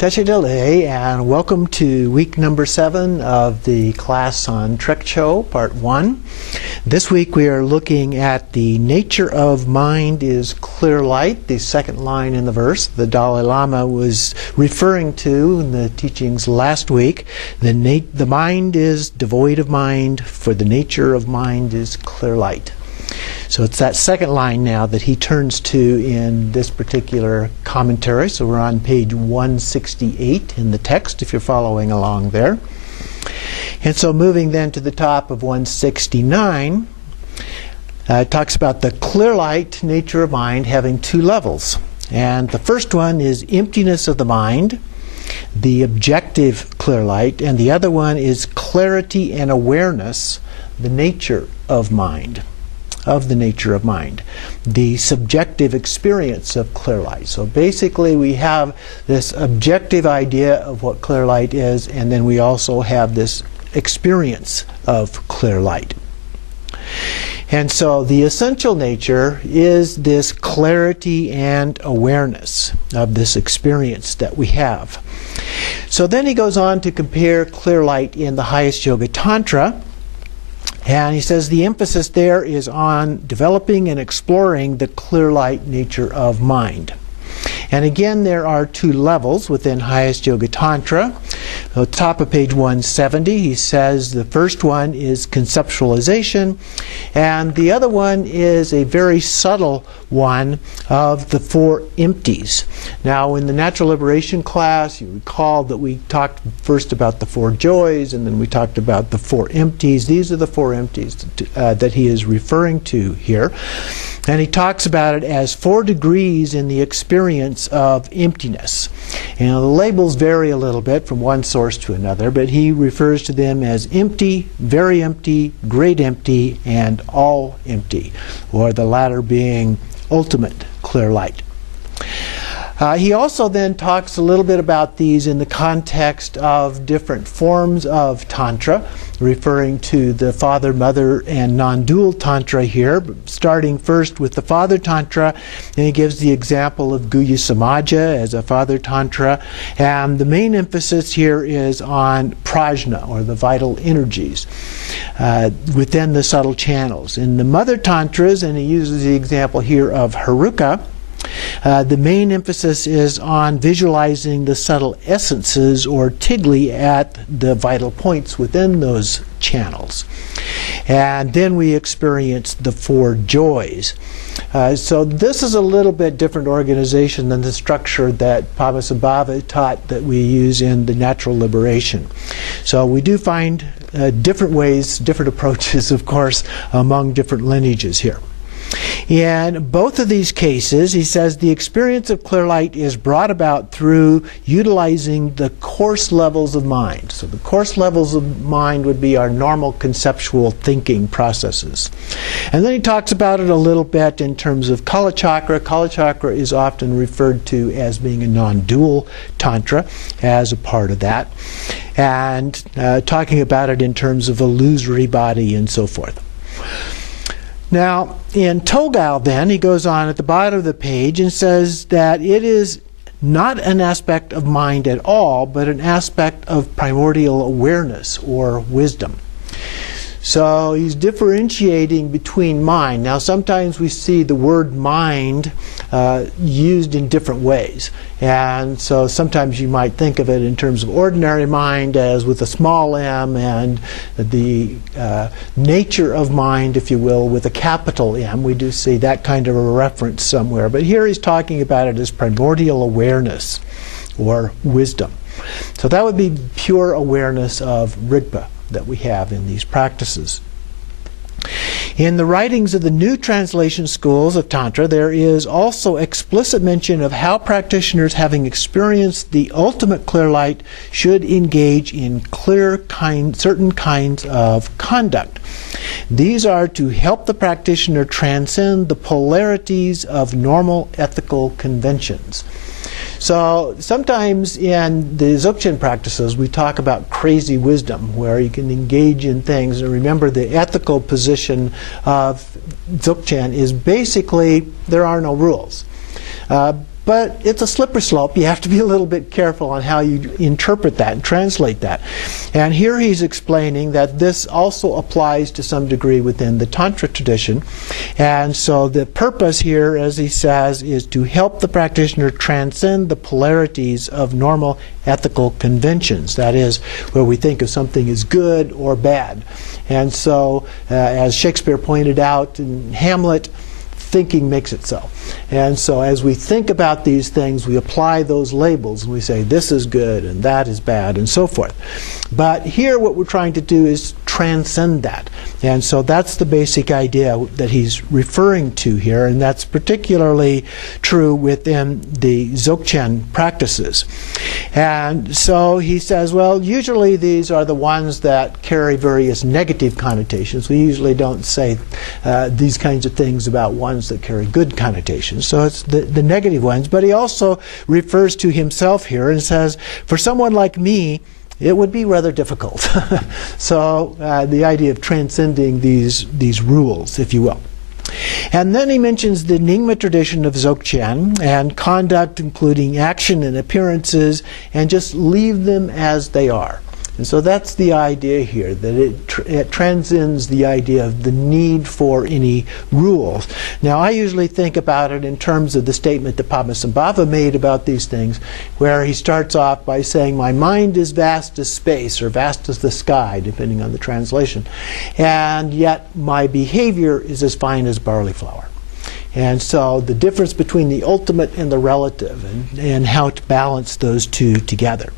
Teshidele, and welcome to week number 7 of the class on Trekcho, part 1. This week we are looking at the nature of mind is clear light, the second line in the verse the Dalai Lama was referring to in the teachings last week. The mind is devoid of mind, for the nature of mind is clear light. So it's that second line now that he turns to in this particular commentary. So we're on page 168 in the text, if you're following along there. And so moving then to the top of 169, it talks about the clear light nature of mind having two levels. And the first one is emptiness of the mind, the objective clear light, and the other one is clarity and awareness, the nature of mind. Of the nature of mind, the subjective experience of clear light. So basically we have this objective idea of what clear light is, and then we also have this experience of clear light. And so the essential nature is this clarity and awareness of this experience that we have. So then he goes on to compare clear light in the highest Yoga Tantra. And he says the emphasis there is on developing and exploring the clear light nature of mind. And again, there are two levels within highest Yoga Tantra. At the top of page 170, he says the first one is conceptualization, and the other one is a very subtle one of the four empties. Now, in the natural liberation class, you recall that we talked first about the four joys, and then we talked about the four empties. These are the four empties that he is referring to here. And he talks about it as 4 degrees in the experience of emptiness. And the labels vary a little bit from one source to another, but he refers to them as empty, very empty, great empty, and all empty, or the latter being ultimate clear light. He also then talks a little bit about these in the context of different forms of Tantra, referring to the Father, Mother, and non-dual Tantra here, starting first with the Father Tantra, and he gives the example of Guhya Samaja as a Father Tantra, and the main emphasis here is on prajna, or the vital energies, within the subtle channels. In the Mother Tantras, and he uses the example here of Haruka, the main emphasis is on visualizing the subtle essences or tigli at the vital points within those channels. And then we experience the four joys. So this is a little bit different organization than the structure that Padmasambhava taught that we use in the natural liberation. So we do find different ways, different approaches, of course, among different lineages here. In both of these cases, he says the experience of clear light is brought about through utilizing the coarse levels of mind. So the coarse levels of mind would be our normal conceptual thinking processes. And then he talks about it a little bit in terms of Kala Chakra. Kala Chakra is often referred to as being a non-dual Tantra as a part of that. And talking about it in terms of illusory body and so forth. Now, in Togao then, he goes on at the bottom of the page and says that it is not an aspect of mind at all, but an aspect of primordial awareness or wisdom. So he's differentiating between mind. Now sometimes we see the word mind used in different ways. And so sometimes you might think of it in terms of ordinary mind as with a small m, and the nature of mind, if you will, with a capital M. We do see that kind of a reference somewhere. But here he's talking about it as primordial awareness or wisdom. So that would be pure awareness of Rigpa that we have in these practices. In the writings of the new translation schools of Tantra, there is also explicit mention of how practitioners, having experienced the ultimate clear light, should engage in certain kinds of conduct. These are to help the practitioner transcend the polarities of normal ethical conventions. So sometimes in the Dzogchen practices we talk about crazy wisdom, where you can engage in things. And remember, the ethical position of Dzogchen is basically there are no rules. But but it's a slippery slope. You have to be a little bit careful on how you interpret that and translate that. And here he's explaining that this also applies to some degree within the Tantra tradition. And so the purpose here, as he says, is to help the practitioner transcend the polarities of normal ethical conventions. That is, where we think of something as good or bad. And so, as Shakespeare pointed out in Hamlet, thinking makes it so. And so as we think about these things, we apply those labels and we say this is good and that is bad and so forth. But here what we're trying to do is transcend that. And so that's the basic idea that he's referring to here, and that's particularly true within the Dzogchen practices. And so he says, well, usually these are the ones that carry various negative connotations. We usually don't say these kinds of things about ones that carry good connotations. So it's the negative ones. But he also refers to himself here and says, for someone like me, it would be rather difficult. So the idea of transcending these rules, if you will. And then he mentions the Nyingma tradition of Dzogchen and conduct, including action and appearances, and just leave them as they are. And so that's the idea here, that it transcends the idea of the need for any rules. Now, I usually think about it in terms of the statement that Padmasambhava made about these things, where he starts off by saying, my mind is vast as space, or vast as the sky, depending on the translation, and yet my behavior is as fine as barley flour. And so the difference between the ultimate and the relative, and how to balance those two together.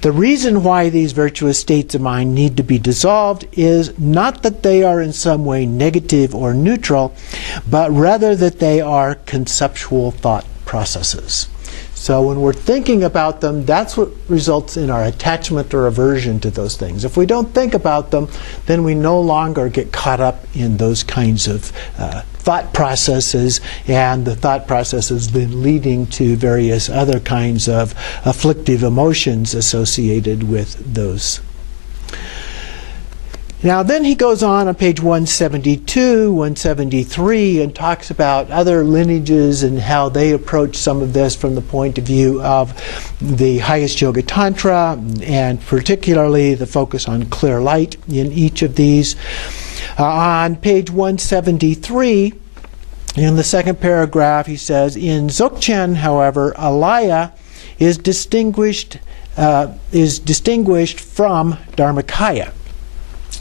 The reason why these virtuous states of mind need to be dissolved is not that they are in some way negative or neutral, but rather that they are conceptual thought processes. So when we're thinking about them, that's what results in our attachment or aversion to those things. If we don't think about them, then we no longer get caught up in those kinds of thought processes, and the thought processes then leading to various other kinds of afflictive emotions associated with those. Now then he goes on page 172, 173, and talks about other lineages and how they approach some of this from the point of view of the highest Yoga Tantra, and particularly the focus on clear light in each of these. On page 173, in the second paragraph, he says, in Dzogchen, however, alaya is distinguished from Dharmakaya.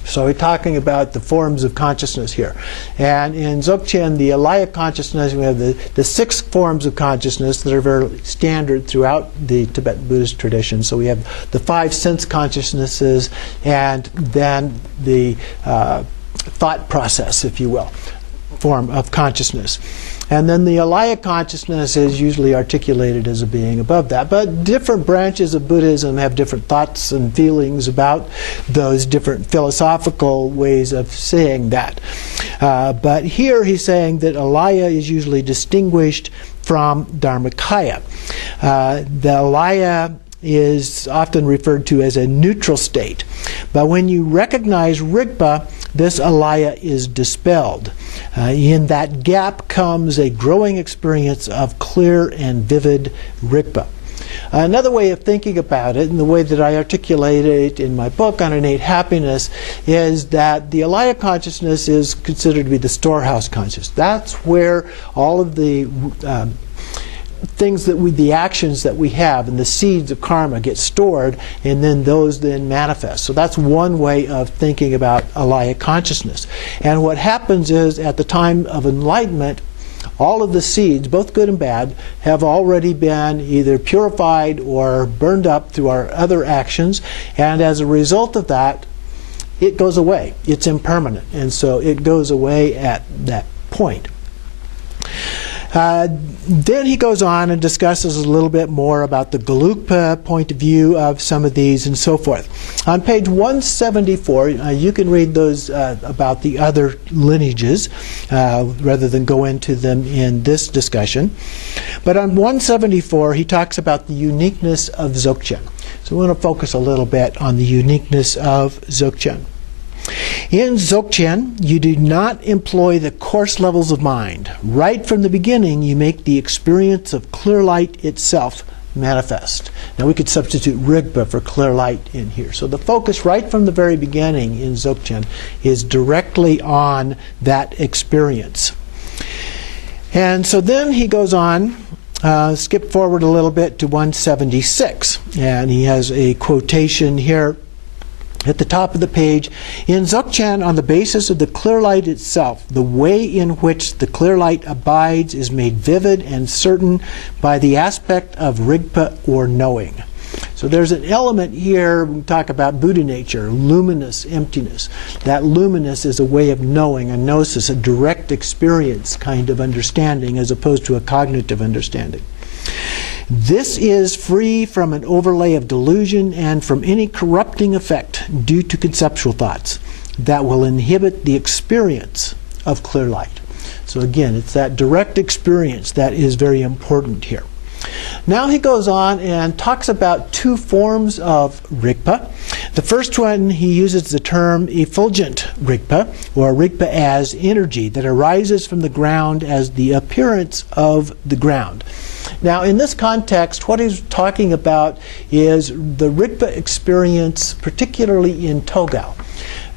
So we're talking about the forms of consciousness here. And in Dzogchen, the alaya consciousness, we have the 6 forms of consciousness that are very standard throughout the Tibetan Buddhist tradition. So we have the 5 sense consciousnesses, and then the thought process, if you will, form of consciousness. And then the alaya consciousness is usually articulated as a being above that. But different branches of Buddhism have different thoughts and feelings about those different philosophical ways of saying that. But here he's saying that alaya is usually distinguished from Dharmakaya. The alaya is often referred to as a neutral state. But when you recognize Rigpa, this alaya is dispelled. In that gap comes a growing experience of clear and vivid Rigpa. Another way of thinking about it, and the way that I articulate it in my book on innate happiness, is that the alaya consciousness is considered to be the storehouse consciousness. That's where all of the things that the actions that we have and the seeds of karma get stored, and then those then manifest. So that's one way of thinking about alaya consciousness. And what happens is, at the time of enlightenment, all of the seeds, both good and bad, have already been either purified or burned up through our other actions, and as a result of that, it goes away. It's impermanent, and so it goes away at that point. Then he goes on and discusses a little bit more about the Gelugpa point of view of some of these and so forth. On page 174, you can read those about the other lineages rather than go into them in this discussion. But on 174, he talks about the uniqueness of Dzogchen. So we want to focus a little bit on the uniqueness of Dzogchen. In Dzogchen, you do not employ the coarse levels of mind. Right from the beginning, you make the experience of clear light itself manifest. Now we could substitute Rigpa for clear light in here. So the focus right from the very beginning in Dzogchen is directly on that experience. And so then he goes on, skip forward a little bit to 176, and he has a quotation here at the top of the page. In Dzogchen, on the basis of the clear light itself, the way in which the clear light abides is made vivid and certain by the aspect of Rigpa, or knowing. So there's an element here, we talk about Buddha nature, luminous emptiness. That luminous is a way of knowing, a gnosis, a direct experience kind of understanding, as opposed to a cognitive understanding. This is free from an overlay of delusion and from any corrupting effect due to conceptual thoughts that will inhibit the experience of clear light. So again, it's that direct experience that is very important here. Now he goes on and talks about two forms of Rigpa. The first one, he uses the term effulgent Rigpa, or Rigpa as energy that arises from the ground as the appearance of the ground. Now, in this context, what he's talking about is the Rigpa experience, particularly in Togao.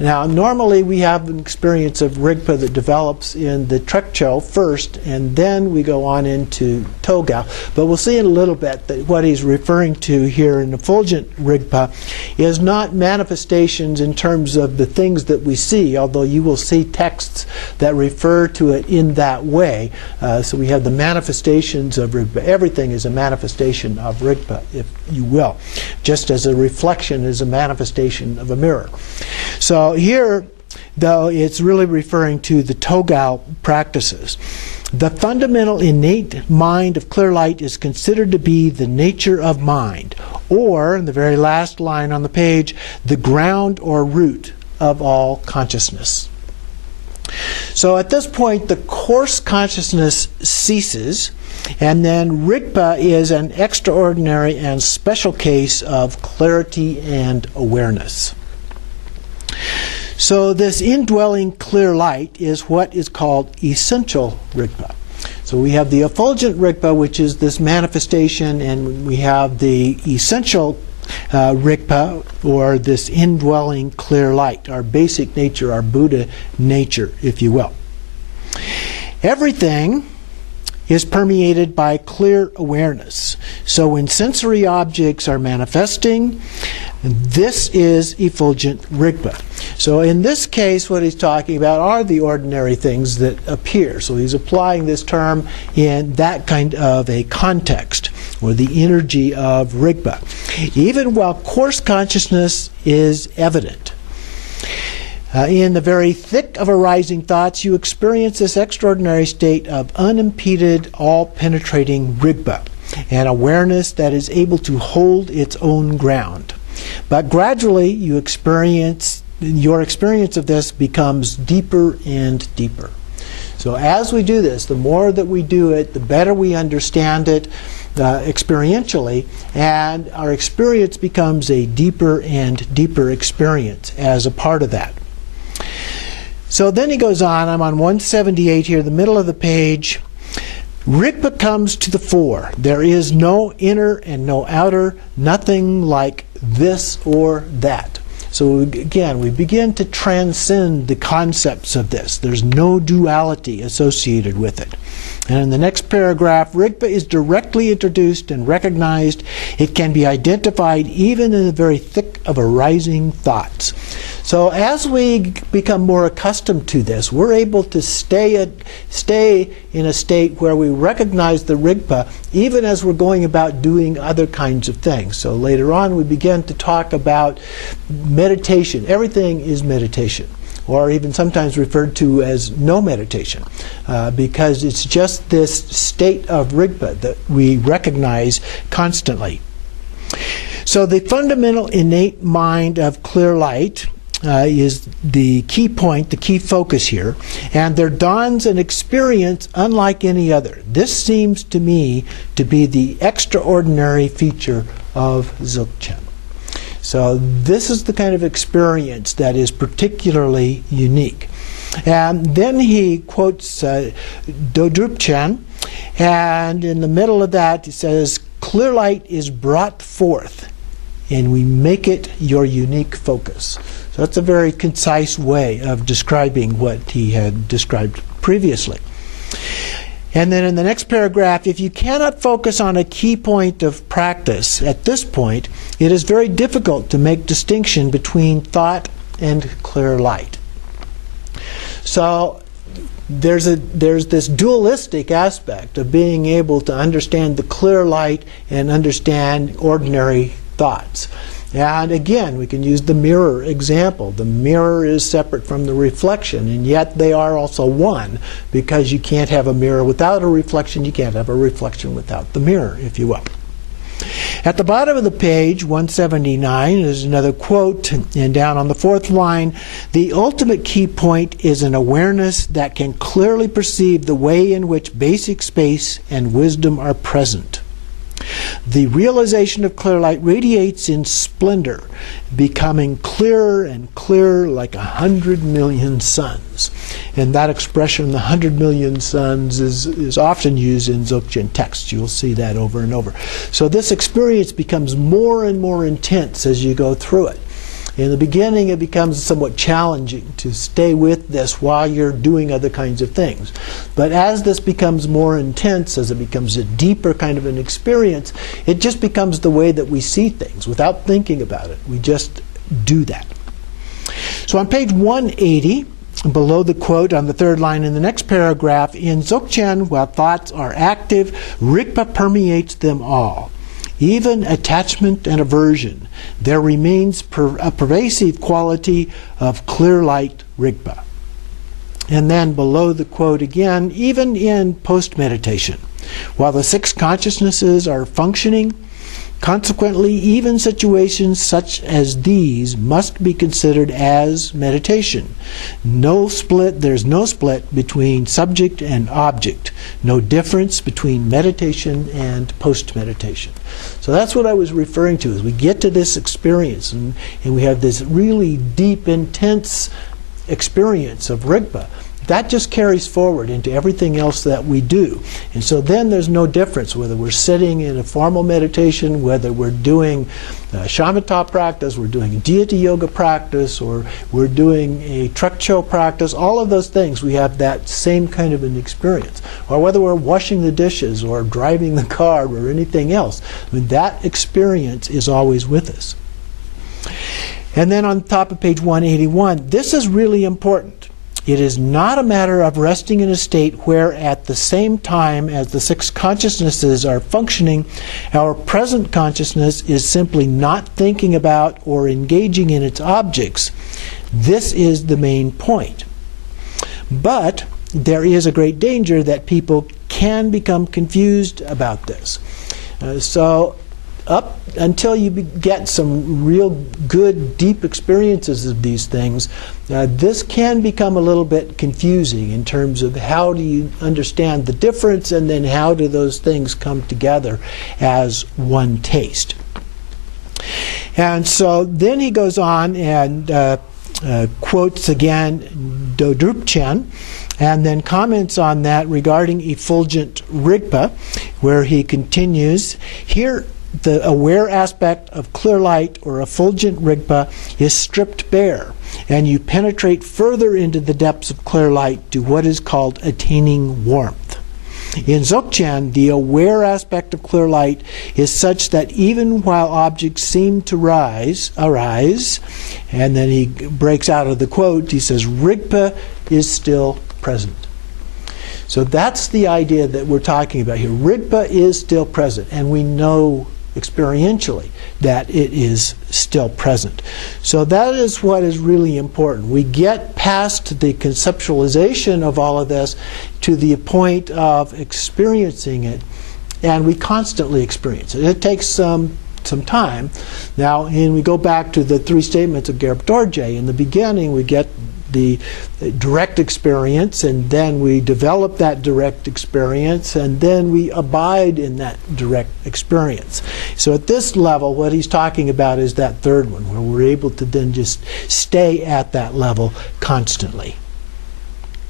Now, normally we have an experience of Rigpa that develops in the Trekcho first, and then we go on into Togao. But we'll see in a little bit that what he's referring to here in effulgent Rigpa is not manifestations in terms of the things that we see, although you will see texts that refer to it in that way. So we have the manifestations of Rigpa. Everything is a manifestation of Rigpa, if you will, just as a reflection is a manifestation of a mirror. So here, though, it's really referring to the Togao practices. The fundamental innate mind of clear light is considered to be the nature of mind, or, in the very last line on the page, the ground or root of all consciousness. So at this point, the coarse consciousness ceases, and then Rigpa is an extraordinary and special case of clarity and awareness. So this indwelling clear light is what is called essential Rigpa. So we have the effulgent Rigpa, which is this manifestation, and we have the essential Rigpa, or this indwelling clear light, our basic nature, our Buddha nature, if you will. Everything is permeated by clear awareness. So when sensory objects are manifesting, this is effulgent Rigpa. So in this case, what he's talking about are the ordinary things that appear. So he's applying this term in that kind of a context, or the energy of Rigpa, even while coarse consciousness is evident. In the very thick of arising thoughts, you experience this extraordinary state of unimpeded, all-penetrating Rigpa, an awareness that is able to hold its own ground. But gradually, your experience of this becomes deeper and deeper. So as we do this, the more that we do it, the better we understand it experientially, and our experience becomes a deeper and deeper experience as a part of that. So then he goes on, I'm on 178 here, the middle of the page. Rigpa comes to the fore. There is no inner and no outer, nothing like this or that. So again, we begin to transcend the concepts of this. There's no duality associated with it. And in the next paragraph, Rigpa is directly introduced and recognized. It can be identified even in the very thick of arising thoughts. So as we become more accustomed to this, we're able to stay in a state where we recognize the Rigpa even as we're going about doing other kinds of things. So later on we begin to talk about meditation. Everything is meditation, or even sometimes referred to as no meditation, because it's just this state of Rigpa that we recognize constantly. So the fundamental innate mind of clear light is the key point, the key focus here, and there dawns an experience unlike any other. This seems to me to be the extraordinary feature of Dzogchen. So this is the kind of experience that is particularly unique. And then he quotes Dzogchen, and in the middle of that he says, "Clear light is brought forth, and we make it your unique focus." So that's a very concise way of describing what he had described previously. And then in the next paragraph, if you cannot focus on a key point of practice at this point, it is very difficult to make distinction between thought and clear light. So there's this dualistic aspect of being able to understand the clear light and understand ordinary thoughts. And again, we can use the mirror example. The mirror is separate from the reflection, and yet they are also one, because you can't have a mirror without a reflection. You can't have a reflection without the mirror, if you will. At the bottom of the page, 179, is another quote, and down on the fourth line, "The ultimate key point is an awareness that can clearly perceive the way in which basic space and wisdom are present. The realization of clear light radiates in splendor, becoming clearer and clearer like 100 million suns." And that expression, the 100 million suns, is often used in Dzogchen texts. You'll see that over and over. So this experience becomes more and more intense as you go through it. In the beginning, it becomes somewhat challenging to stay with this while you're doing other kinds of things. But as this becomes more intense, as it becomes a deeper kind of an experience, it just becomes the way that we see things without thinking about it. We just do that. So on page 180, below the quote on the third line in the next paragraph, in Dzogchen, while thoughts are active, Rigpa permeates them all. Even attachment and aversion, there remains a pervasive quality of clear light Rigpa. And then below the quote again, even in post-meditation, while the six consciousnesses are functioning, consequently even situations such as these must be considered as meditation. There's no split between subject and object, no difference between meditation and post-meditation. So that's what I was referring to, as we get to this experience and we have this really deep, intense experience of Rigpa. That just carries forward into everything else that we do. And so then there's no difference whether we're sitting in a formal meditation, whether we're doing shamatha practice, we're doing a deity yoga practice, or we're doing a Trekcho practice. All of those things, we have that same kind of an experience. Or whether we're washing the dishes or driving the car or anything else. I mean, that experience is always with us. And then on top of page 181, this is really important. It is not a matter of resting in a state where at the same time as the six consciousnesses are functioning, our present consciousness is simply not thinking about or engaging in its objects. This is the main point. But there is a great danger that people can become confused about this. So up until you get some real good, deep experiences of these things, this can become a little bit confusing in terms of how do you understand the difference, and then how do those things come together as one taste. And so then he goes on and quotes again Dzogchen, and then comments on that regarding effulgent Rigpa, where he continues, "Here the aware aspect of clear light or effulgent Rigpa is stripped bare, and you penetrate further into the depths of clear light to what is called attaining warmth. In Dzogchen, the aware aspect of clear light is such that even while objects seem to arise, and then he breaks out of the quote, he says, Rigpa is still present." So that's the idea that we're talking about here. Rigpa is still present, and we know experientially that it is still present. So that is what is really important. We get past the conceptualization of all of this to the point of experiencing it, and we constantly experience it. It takes some time. Now, and we go back to the three statements of Gerb Dorje. In the beginning, we get the direct experience, and then we develop that direct experience, and then we abide in that direct experience. So at this level, what he's talking about is that third one, where we're able to then just stay at that level constantly.